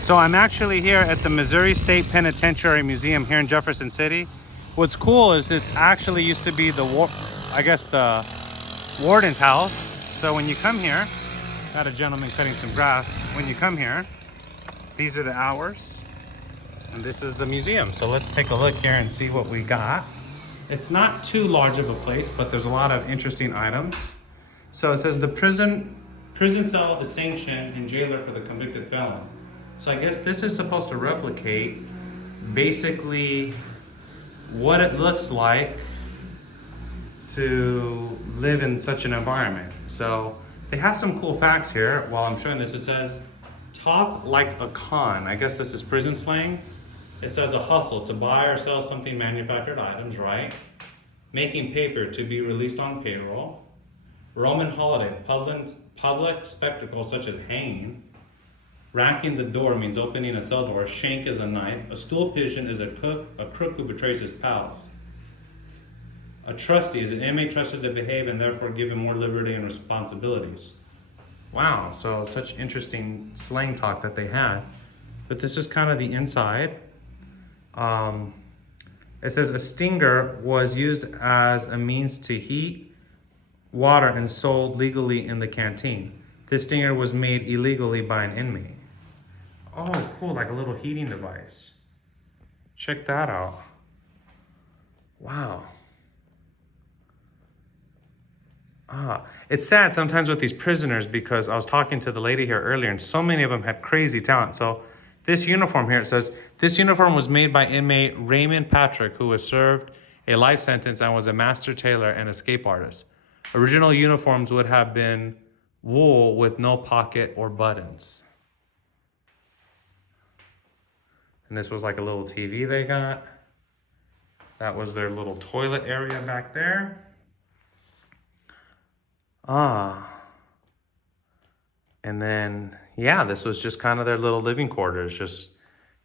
So I'm actually here at the Missouri State Penitentiary Museum here in Jefferson City. What's cool is this actually used to be the warden's house. So when you come here, got a gentleman cutting some grass. When you come here, these are the hours, and this is the museum. So let's take a look here and see what we got. It's not too large of a place, but there's a lot of interesting items. So it says the prison cell is sanctioned and jailer for the convicted felon. So I guess this is supposed to replicate basically what it looks like to live in such an environment. So they have some cool facts here. While I'm showing this, it says, talk like a con. I guess this is prison slang. It says a hustle, to buy or sell something manufactured items, right? Making paper, to be released on payroll. Roman holiday, public spectacle such as hanging. Racking the door means opening a cell door. Shank is a knife. A stool pigeon is a crook who betrays his pals. A trustee is an inmate trusted to behave and therefore given more liberty and responsibilities. Wow, so such interesting slang talk that they had. But this is kind of the inside. It says a stinger was used as a means to heat water and sold legally in the canteen. This stinger was made illegally by an inmate. Oh, cool, like a little heating device. Check that out. Wow. It's sad sometimes with these prisoners because I was talking to the lady here earlier and so many of them had crazy talent. So this uniform here, it says, this uniform was made by inmate Raymond Patrick, who was served a life sentence and was a master tailor and escape artist. Original uniforms would have been wool with no pocket or buttons. And this was like a little TV they got. That was their little toilet area back there. And then, yeah, this was just kind of their little living quarters. Just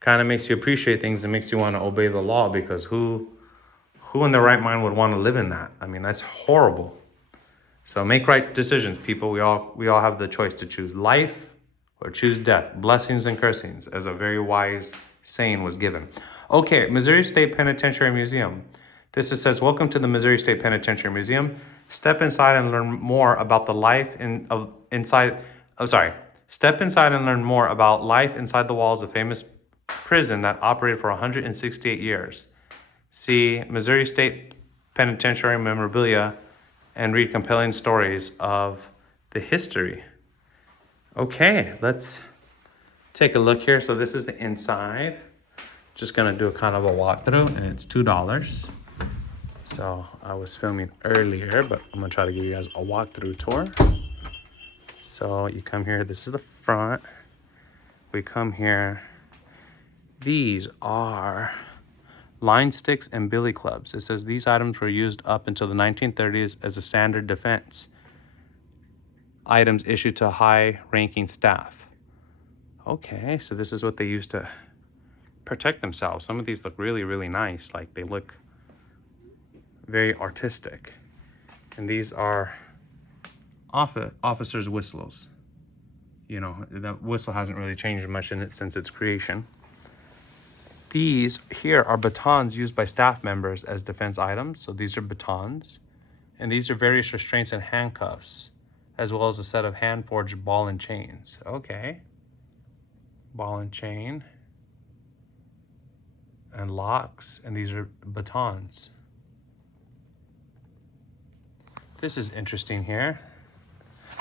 kind of makes you appreciate things and makes you want to obey the law, because who in their right mind would want to live in that? I mean, that's horrible. So make right decisions, people. We all have the choice to choose life or choose death, blessings and cursings, as a very wise saying was given. Okay, Missouri State Penitentiary Museum. This it says, welcome to the Missouri State Penitentiary Museum. Step inside and learn more about the life Step inside and learn more about life inside the walls of famous prison that operated for 168 years. See Missouri State Penitentiary memorabilia and read compelling stories of the history. Okay, let's take a look here. So this is the inside. Just gonna do a kind of a walkthrough, and it's $2. So I was filming earlier, but I'm gonna try to give you guys a walkthrough tour. So you come here, this is the front. We come here. These are line sticks and billy clubs. It says these items were used up until the 1930s as a standard defense items issued to high-ranking staff. Okay, so this is what they used to protect themselves. Some of these look really, really nice. Like, they look very artistic. And these are officers' whistles. You know, the whistle hasn't really changed much in it since its creation. These here are batons used by staff members as defense items. So these are batons. And these are various restraints and handcuffs, as well as a set of hand-forged ball and chains. Okay. Ball and chain. And locks. And these are batons. This is interesting here.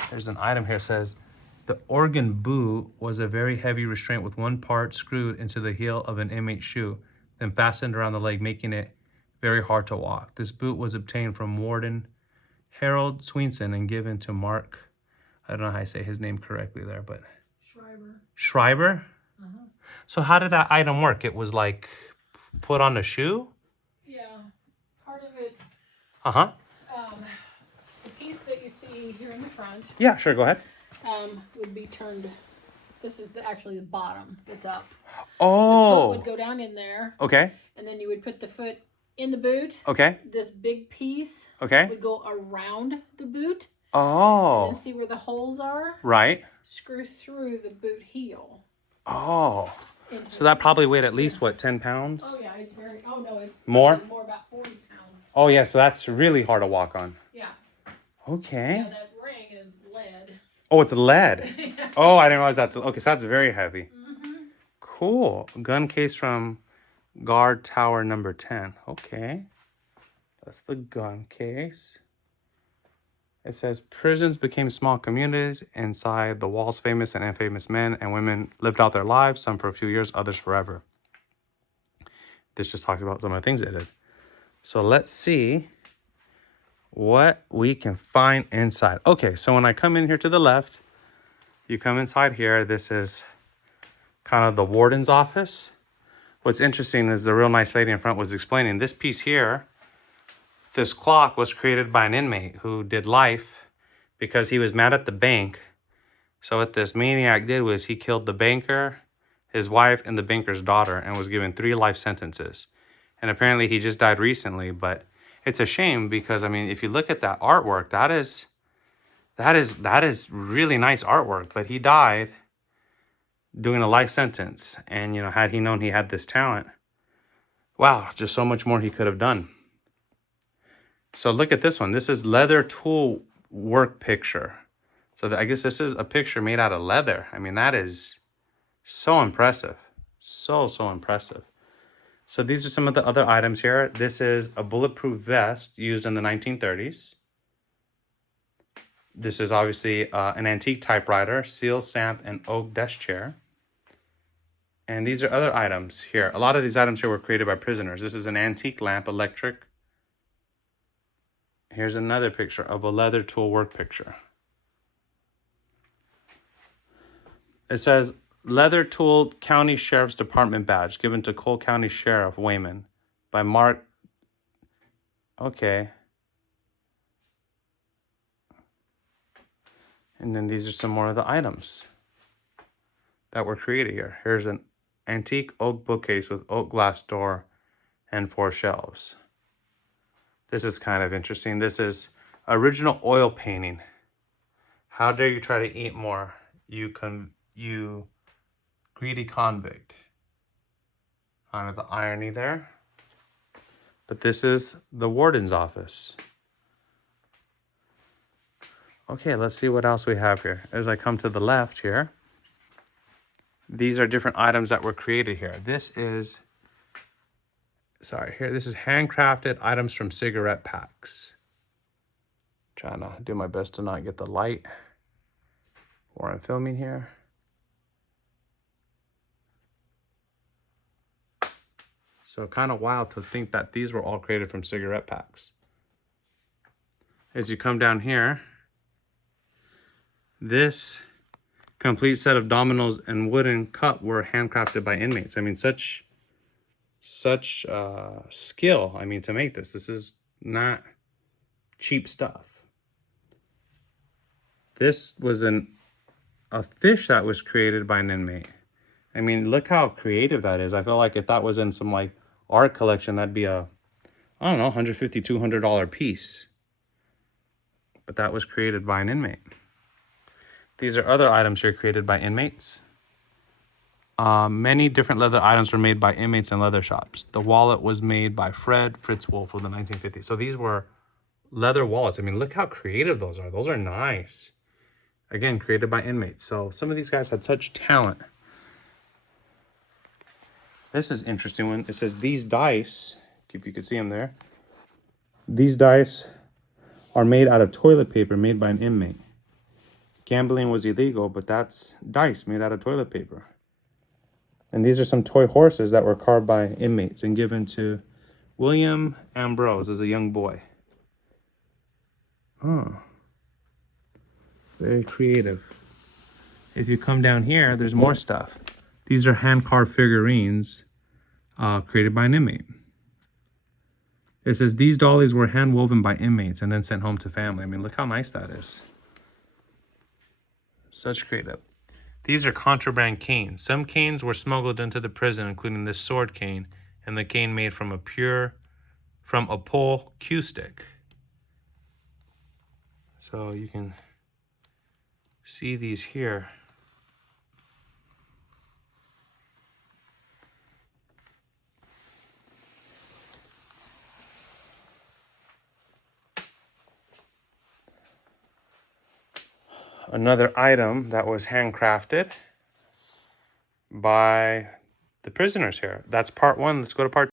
There's an item here that says, the organ boot was a very heavy restraint with one part screwed into the heel of an inmate's shoe, then fastened around the leg, making it very hard to walk. This boot was obtained from Warden Harold Sweenson and given to Mark, I don't know how I say his name correctly there, but... Schreiber. Schreiber? Uh-huh. So how did that item work? It was like put on a shoe? Yeah, part of it... Uh-huh. The piece that you see here in the front... Yeah, sure, go ahead. Would be turned. This is actually the bottom that's up. Oh. The foot would go down in there. Okay. And then you would put the foot in the boot. Okay. This big piece. Okay. Would go around the boot. Oh. And then see where the holes are. Right. Screw through the boot heel. Oh, into so it. that probably weighed at least, what, 10 pounds? Oh yeah, it's very. Oh no, it's More? probably more about 40 pounds. Oh, yeah, so that's really hard to walk on. Yeah. Okay. Yeah, that ring is lead. Oh, it's lead. Yeah. Oh, I didn't realize that's, okay, so that's very heavy. Mm-hmm. Cool. Gun case from guard tower number 10. Okay. That's the gun case. It says prisons became small communities. Inside the walls, famous and infamous men and women lived out their lives, some for a few years, others forever. This just talks about some of the things they did. So let's see what we can find inside. Okay, so when I come in here to the left, you come inside here. This is kind of the warden's office. What's interesting is the real nice lady in front was explaining this piece here. This clock was created by an inmate who did life because he was mad at the bank. So what this maniac did was he killed the banker, his wife, and the banker's daughter and was given 3 life sentences. And apparently he just died recently, but it's a shame because, I mean, if you look at that artwork, that is really nice artwork, but he died doing a life sentence. And, you know, had he known he had this talent, wow, just so much more he could have done. So look at this one. This is leather tool work picture. So I guess this is a picture made out of leather. I mean, that is so impressive. So impressive. So these are some of the other items here. This is a bulletproof vest used in the 1930s. This is obviously an antique typewriter, seal stamp, and oak desk chair. And these are other items here. A lot of these items here were created by prisoners. This is an antique lamp, electric. Here's another picture of a leather tool work picture. It says, Leather Tool County Sheriff's Department badge given to Cole County Sheriff Wayman by Mark. Okay. And then these are some more of the items that were created here. Here's an antique oak bookcase with oak glass door and 4 shelves. This is kind of interesting. This is original oil painting. How dare you try to eat more, you greedy convict. Kind of the irony there. But this is the warden's office. Okay, let's see what else we have here. As I come to the left here, these are different items that were created here. This is handcrafted items from cigarette packs. Trying to do my best to not get the light while I'm filming here. So kind of wild to think that these were all created from cigarette packs. As you come down here, this complete set of dominoes and wooden cup were handcrafted by inmates. I mean, such skill. I mean, to make this is not cheap stuff. This was a fish that was created by an inmate. I mean, look how creative that is. I feel like if that was in some like art collection, that'd be a, I don't know, $150, $200 piece. But that was created by an inmate. These are other items here created by inmates. Many different leather items were made by inmates in leather shops. The wallet was made by Fred Fritz Wolf of the 1950s. So these were leather wallets. I mean, look how creative those are. Those are nice. Again, created by inmates. So some of these guys had such talent. This is an interesting one. It says these dice, if you could see them there. These dice are made out of toilet paper made by an inmate. Gambling was illegal, but that's dice made out of toilet paper. And these are some toy horses that were carved by inmates and given to William Ambrose as a young boy. Oh, very creative. If you come down here, there's more stuff. These are hand-carved figurines created by an inmate. It says these dollies were hand-woven by inmates and then sent home to family. I mean, look how nice that is. Such creative. These are contraband canes. Some canes were smuggled into the prison, including this sword cane and the cane made from a pole cue stick. So you can see these here. another item that was handcrafted by the prisoners here. That's part one. Let's go to part